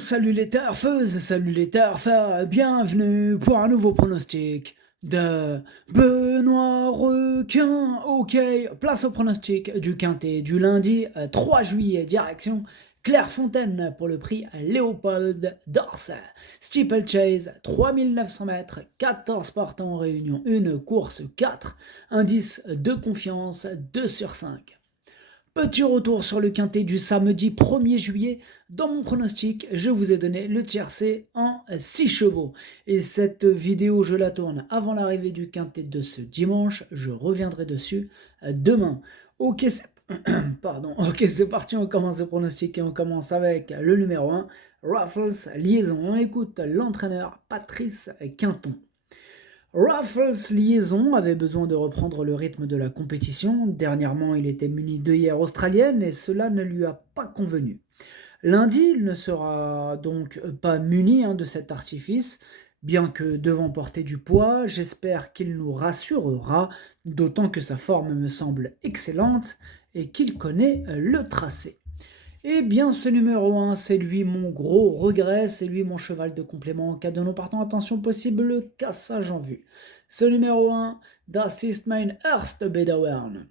salut les turfeuses, salut les turfeurs, bienvenue pour un nouveau pronostic de Benoît Requin. Ok, place au pronostic du quintet du lundi 3 juillet, direction Clairefontaine pour le prix Léopold d'Orsay. Steeplechase, 3900 mètres, 14 partants en réunion, une course 4, indice de confiance 2 sur 5. Petit retour sur le quintet du samedi 1er juillet. Dans mon pronostic, je vous ai donné le tiercé en 6 chevaux. Et cette vidéo, je la tourne avant l'arrivée du quintet de ce dimanche. Je reviendrai dessus demain. Ok, c'est parti, on commence le pronostic et on commence avec le numéro 1, Raffles Liaison. Et on écoute l'entraîneur Patrice Quinton. Raffles Liaison avait besoin de reprendre le rythme de la compétition. Dernièrement, il était muni d'œillères australiennes et cela ne lui a pas convenu. Lundi, il ne sera donc pas muni de cet artifice, bien que devant porter du poids. J'espère qu'il nous rassurera, d'autant que sa forme me semble excellente et qu'il connaît le tracé. Eh bien, ce numéro 1, c'est lui mon gros regret, c'est lui mon cheval de complément en cas de non partant. Attention, possible cassage en vue. Ce numéro 1, Das ist mein erste Bedauern.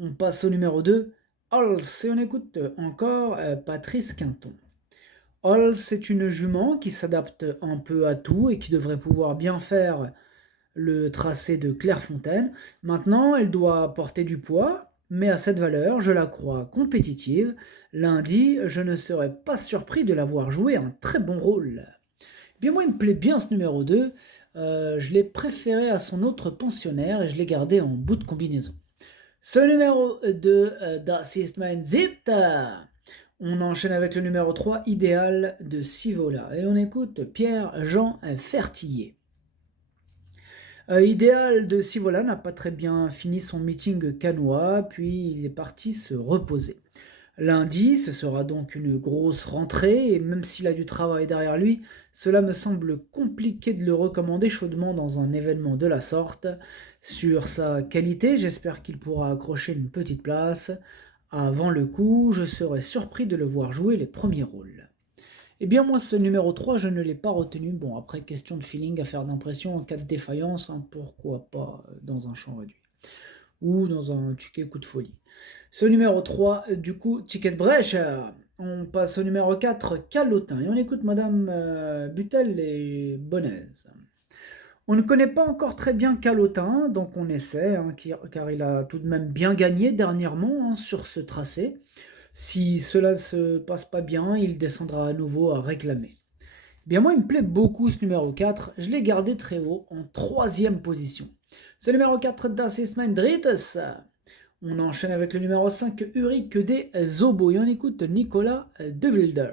On passe au numéro 2, Halls, et on écoute encore Patrice Quinton. Halls, c'est une jument qui s'adapte un peu à tout et qui devrait pouvoir bien faire le tracé de Clairefontaine. Maintenant, elle doit porter du poids, mais à cette valeur, je la crois compétitive. Lundi, je ne serais pas surpris de la voir jouer un très bon rôle. Eh bien, moi, il me plaît bien ce numéro 2. Je l'ai préféré à son autre pensionnaire et je l'ai gardé en bout de combinaison. Ce numéro 2, Das ist mein siebter. On enchaîne avec le numéro 3, Idéal de Sivola. Et on écoute Pierre-Jean Fertillier. Idéal de Sivola n'a pas très bien fini son meeting canois, puis il est parti se reposer. Lundi, ce sera donc une grosse rentrée, et même s'il a du travail derrière lui, cela me semble compliqué de le recommander chaudement dans un événement de la sorte. Sur sa qualité, j'espère qu'il pourra accrocher une petite place. Avant le coup, je serais surpris de le voir jouer les premiers rôles. Eh bien moi ce numéro 3 je ne l'ai pas retenu. Bon après question de feeling, affaire d'impression, en cas de défaillance, pourquoi pas dans un champ réduit. Ou dans un ticket coup de folie. Ce numéro 3, du coup, ticket de brèche. On passe au numéro 4, Calotin. Et on écoute Madame Butel et Bonaise. On ne connaît pas encore très bien Calotin, donc on essaie, car il a tout de même bien gagné dernièrement sur ce tracé. Si cela ne se passe pas bien, il descendra à nouveau à réclamer. Eh bien moi, il me plaît beaucoup ce numéro 4. Je l'ai gardé très haut, en 3e position. Ce numéro 4, Das ist mein drittes. On enchaîne avec le numéro 5, Urique des Obos. Et on écoute Nicolas De Wilder.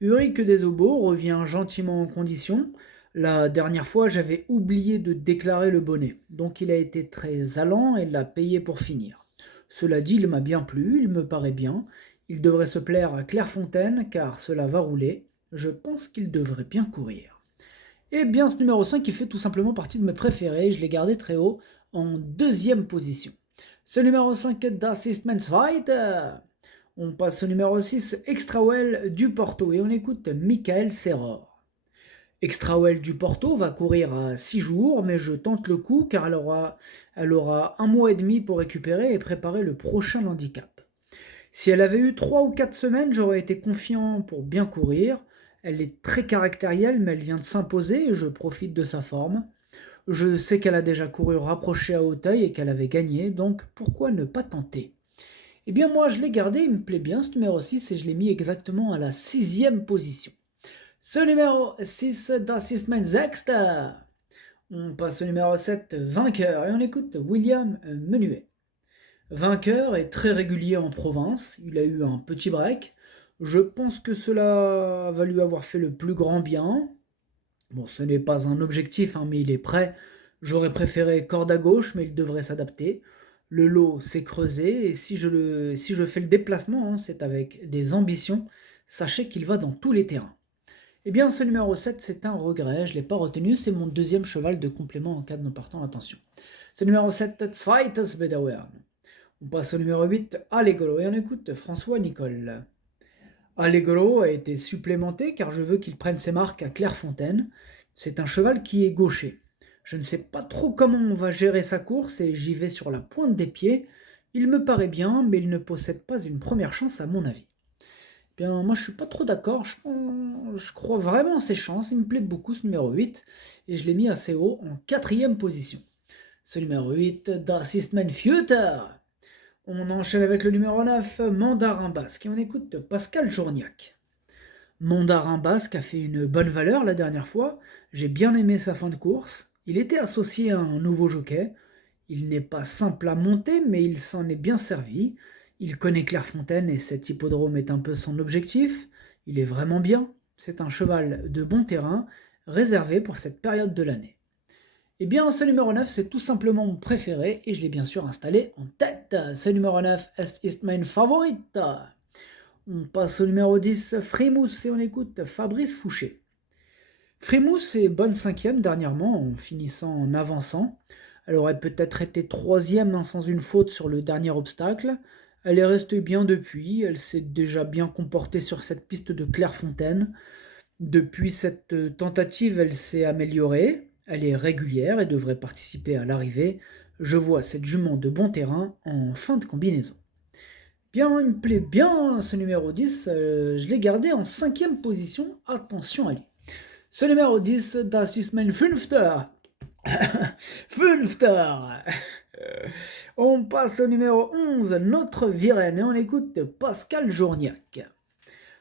Urique des Obos revient gentiment en condition. La dernière fois, j'avais oublié de déclarer le bonnet. Donc il a été très allant et l'a payé pour finir. Cela dit, il m'a bien plu, il me paraît bien. Il devrait se plaire à Clairefontaine, car cela va rouler. Je pense qu'il devrait bien courir. Et bien, ce numéro 5, il fait tout simplement partie de mes préférés. Je l'ai gardé très haut, en 2e position. Ce numéro 5, Das ist mein zweiter. On passe au numéro 6, Extrawell du Porto. Et on écoute Michael Serror. Extrawell du Porto va courir à 6 jours, mais je tente le coup car elle aura 1 mois et demi pour récupérer et préparer le prochain handicap. Si elle avait eu 3 ou 4 semaines, j'aurais été confiant pour bien courir. Elle est très caractérielle, mais elle vient de s'imposer et je profite de sa forme. Je sais qu'elle a déjà couru rapprochée à Auteuil et qu'elle avait gagné, donc pourquoi ne pas tenter? Eh bien moi je l'ai gardé, il me plaît bien ce numéro 6 et je l'ai mis exactement à la 6e position. Ce numéro 6, Das ist mein sechster. On passe au numéro 7, Vainqueur, et on écoute William Menuet. Vainqueur est très régulier en province, il a eu un petit break. Je pense que cela va lui avoir fait le plus grand bien. Bon, ce n'est pas un objectif, mais il est prêt. J'aurais préféré corde à gauche, mais il devrait s'adapter. Le lot s'est creusé, et si je fais le déplacement, c'est avec des ambitions. Sachez qu'il va dans tous les terrains. Eh bien, ce numéro 7, c'est un regret, je ne l'ai pas retenu, c'est mon 2e cheval de complément en cas de non partant, attention. Ce numéro 7, Zweites Bedauern. On passe au numéro 8, Allegro, et on écoute François Nicole. Allegro a été supplémenté car je veux qu'il prenne ses marques à Clairefontaine. C'est un cheval qui est gaucher. Je ne sais pas trop comment on va gérer sa course et j'y vais sur la pointe des pieds. Il me paraît bien, mais il ne possède pas une première chance à mon avis. Bien, moi je suis pas trop d'accord, je crois vraiment en ses chances, il me plaît beaucoup ce numéro 8 et je l'ai mis assez haut en quatrième position. Ce numéro 8, Das ist mein Future. On enchaîne avec le numéro 9, Mandarin Basque, et on écoute Pascal Journiac. Mandarin Basque a fait une bonne valeur la dernière fois, j'ai bien aimé sa fin de course, il était associé à un nouveau jockey, il n'est pas simple à monter mais il s'en est bien servi, il connaît Clairefontaine et cet hippodrome est un peu son objectif, il est vraiment bien, c'est un cheval de bon terrain, réservé pour cette période de l'année. Eh bien, ce numéro 9, c'est tout simplement mon préféré et je l'ai bien sûr installé en tête. Ce numéro 9, es ist mein Favorit. On passe au numéro 10, Frimousse, et on écoute Fabrice Fouché. Frimousse est bonne cinquième dernièrement en finissant en avançant. Elle aurait peut-être été troisième sans une faute sur le dernier obstacle. Elle est restée bien depuis, elle s'est déjà bien comportée sur cette piste de Clairefontaine. Depuis cette tentative, elle s'est améliorée. Elle est régulière et devrait participer à l'arrivée. Je vois cette jument de bon terrain en fin de combinaison. Bien, il me plaît bien ce numéro 10. Je l'ai gardé en cinquième position. Attention à lui. Ce numéro 10, das ist mein Fünfter. Fünfter. On passe au numéro 11, Notre Virène, et on écoute Pascal Journiac.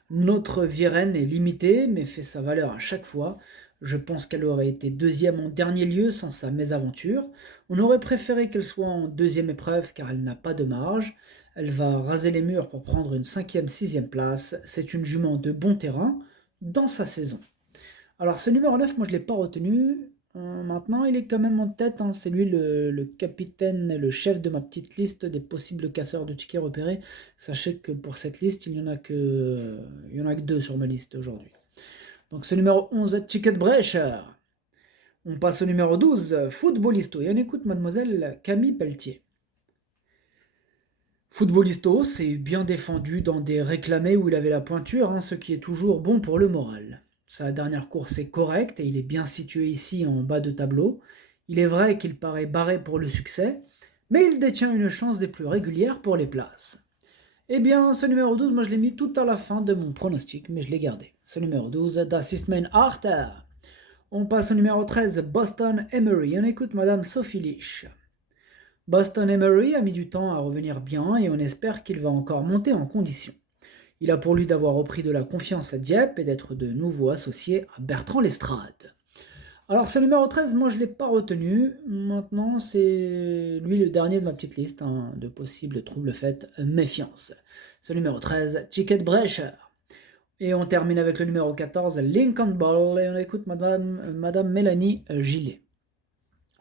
Notre Virène est limitée, mais fait sa valeur à chaque fois. Je pense qu'elle aurait été deuxième en dernier lieu sans sa mésaventure. On aurait préféré qu'elle soit en deuxième épreuve car elle n'a pas de marge. Elle va raser les murs pour prendre une cinquième, sixième place. C'est une jument de bon terrain dans sa saison. Alors ce numéro 9, moi je ne l'ai pas retenu. Maintenant il est quand même en tête. C'est lui le capitaine et le chef de ma petite liste des possibles casseurs de tickets repérés. Sachez que pour cette liste, il n'y en a que deux sur ma liste aujourd'hui. Donc ce numéro 11, Ticketbrecher. On passe au numéro 12, Footballisto. Et on écoute mademoiselle Camille Pelletier. Footballisto s'est bien défendu dans des réclamés où il avait la pointure, ce qui est toujours bon pour le moral. Sa dernière course est correcte et il est bien situé ici en bas de tableau. Il est vrai qu'il paraît barré pour le succès, mais il détient une chance des plus régulières pour les places. Eh bien, ce numéro 12, moi je l'ai mis tout à la fin de mon pronostic, mais je l'ai gardé. Ce numéro 12, Das ist mein Arter. On passe au numéro 13, Boston Emery. On écoute Madame Sophie Lich. Boston Emery a mis du temps à revenir bien et on espère qu'il va encore monter en condition. Il a pour lui d'avoir repris de la confiance à Dieppe et d'être de nouveau associé à Bertrand Lestrade. Alors ce numéro 13, moi je ne l'ai pas retenu. Maintenant c'est lui le dernier de ma petite liste de possibles troubles faits, méfiance. Ce numéro 13, Ticketbrecher. Et on termine avec le numéro 14, Lincoln Ball, et on écoute Madame Mélanie Gillet.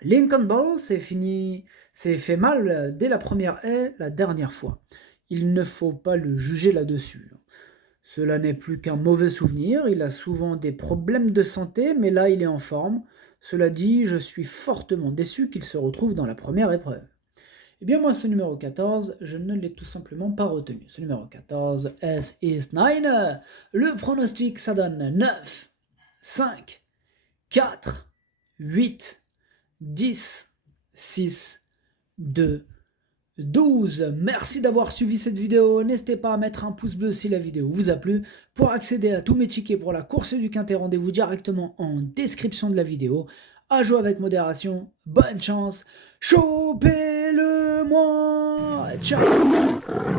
Lincoln Ball s'est fait mal dès la première haie la dernière fois. Il ne faut pas le juger là-dessus. Cela n'est plus qu'un mauvais souvenir, il a souvent des problèmes de santé, mais là il est en forme. Cela dit, je suis fortement déçu qu'il se retrouve dans la première épreuve. Eh bien moi ce numéro 14, je ne l'ai tout simplement pas retenu. Ce numéro 14, es ist nein. Le pronostic ça donne 9, 5, 4, 8, 10, 6, 2, 12. Merci d'avoir suivi cette vidéo. N'hésitez pas à mettre un pouce bleu si la vidéo vous a plu. Pour accéder à tous mes tickets pour la course du Quintet, rendez-vous directement en description de la vidéo. À jouer avec modération. Bonne chance. Chopez-le-moi. Ciao.